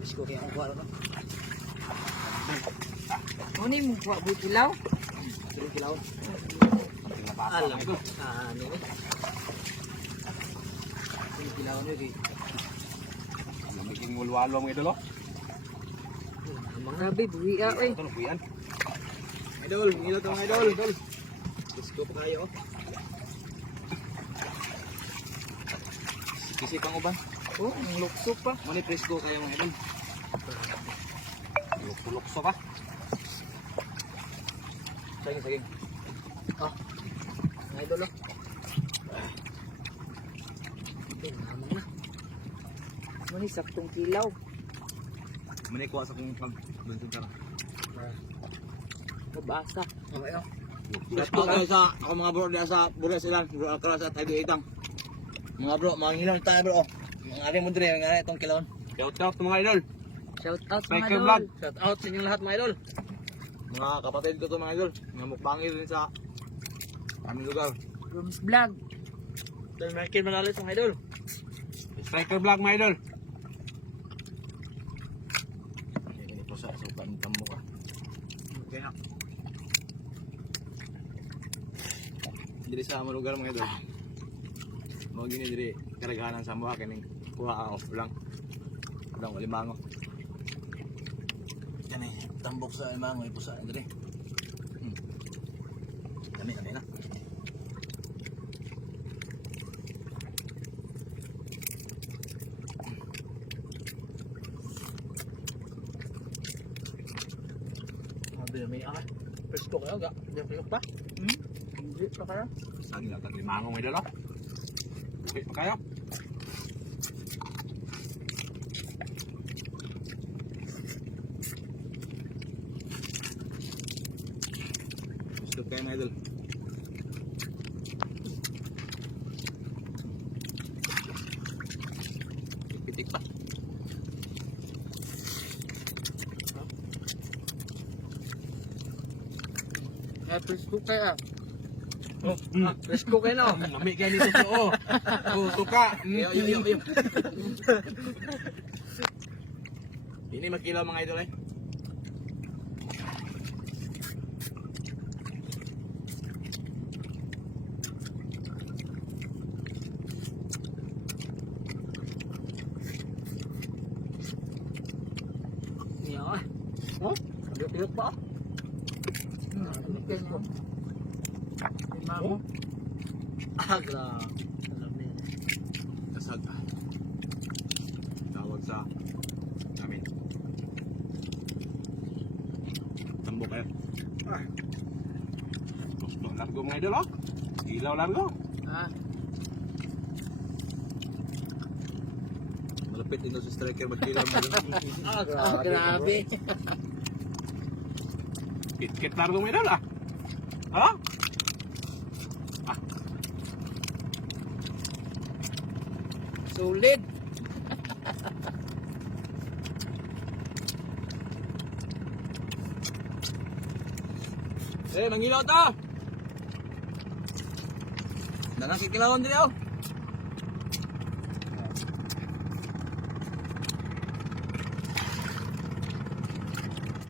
Isko kaya ang kuwaro no. Ano yung buwa butilaw? Kilaw. Alam ko. Ano ni? Kilaw ni di. Magiging mulwalo mga idol. Grabe, buwi ah, oy. Ito na buyan. Idol, ngilot ang idol. Isko pa kayo. Kisi pang uban. Oh, ang lukso pa. Mani presko kayo mga idol. Lukso ka. Saging. Ah. Mga idol oh. Namang na. Ano saktong kilaw? Manikuha sa kong pag bunsin ka na. Mabasa. Okay oh. Ito kayo sa ako mga bro diya sa Buras ilan. Bro Akra sa Tayo Itang. Mga bro, mga ngilot tayo bro. Mga ari mo dire, mga ari itong kilawon. Shout out mga idol. Shout out mga Striker idol. vlog. Shout out sa inyong lahat mga idol. Mga kapatid ko to mga idol. Mga mukbangir din sa aming lugar. Rooms vlog. Dahil Michael Malalit mga idol. Striker vlog mga idol. Ito sa sukan ng tamo ka. Okay na. Diri sa among lugar mga idol. Mo gini diri karagahan sa mga kining kuha off lang. Lang limango. Kani tambok sa mga ipusa dire. Kani na. Ada may ah. Presko kayo ga. Diyan pa. Hindi pa kaya. Saan nila tag limango mga idol. Okay pa kayo. Gusto kayo mga idol. Pitik pa. Presko kaya. Presko kayo no. Nami kayo nito so. Oh, suka. Yo. Ini magkilaw mga idol eh. Niya ah. Oh, pilot pa. Presko. Limango. Ah, grabe. Kasag. Tawag sa namin. Tambok kayo. Ah. Gusto largo mga idol oh. Ilaw largo. Ah, Malapit din daw si striker magkilaw mga idol. Ah, grabe. Kit largo mga idol ah. Ha? Solid. Eh, mangilaw ta. Nanang kikilawon din oh.